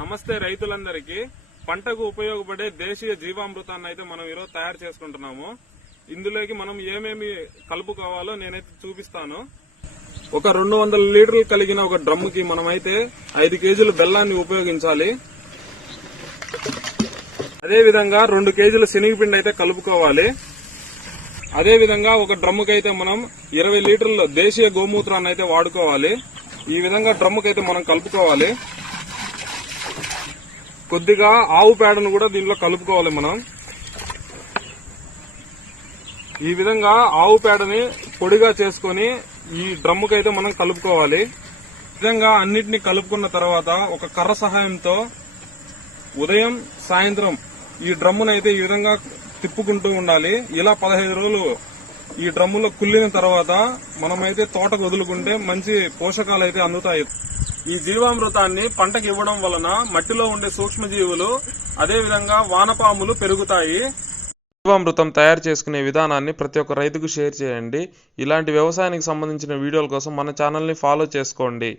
నమస్తే రైతులందరికీ పంటకు ఉపయోగపడే దేశీయ జీవామృతాన్ని అయితే మనం ఈరోజు తయారు చేసుకుంటున్నాము. ఇందులోకి మనం ఏమేమి కలుపుకోవాలో నేనైతే చూపిస్తాను. ఒక 200 లీటర్లు కలిగిన ఒక డ్రమ్ముకి మనమైతే 5 కేజీల బెల్లాన్ని ఉపయోగించాలి. అదే విధంగా 2 కేజీల శనగపిండి అయితే కలుపుకోవాలి. అదే విధంగా ఒక డ్రమ్ముకి అయితే మనం 20 లీటర్ల దేశీయ గోమూత్రాన్ని అయితే వాడుకోవాలి. ఈ విధంగా డ్రమ్ముకైతే మనం కలుపుకోవాలి. కొద్దిగా ఆవు పేడను కూడా దీనిలో కలుపుకోవాలి. మనం ఈ విధంగా ఆవు పేడని పొడిగా చేసుకుని ఈ డ్రమ్ముకైతే మనం కలుపుకోవాలి. ఈ విధంగా అన్నిటినీ కలుపుకున్న తర్వాత ఒక కర్ర సహాయంతో ఉదయం సాయంత్రం ఈ డ్రమ్మునైతే ఈ విధంగా తిప్పుకుంటూ ఉండాలి. ఇలా 15 రోజులు ఈ డ్రమ్ములో కుళ్ళిన తర్వాత మనమైతే తోటకు వదులుకుంటే మంచి పోషకాలు అయితే అందుతాయి. ఈ జీవామృతాన్ని పంటకు ఇవ్వడం వలన మట్టిలో ఉండే సూక్ష్మజీవులు అదే విధంగా వానపాములు పెరుగుతాయి. జీవామృతం తయారు చేసుకునే విధానాన్ని ప్రతి ఒక్క రైతుకు షేర్ చేయండి. ఇలాంటి వ్యవసాయానికి సంబంధించిన వీడియోల కోసం మన ఛానల్ ని ఫాలో చేసుకోండి.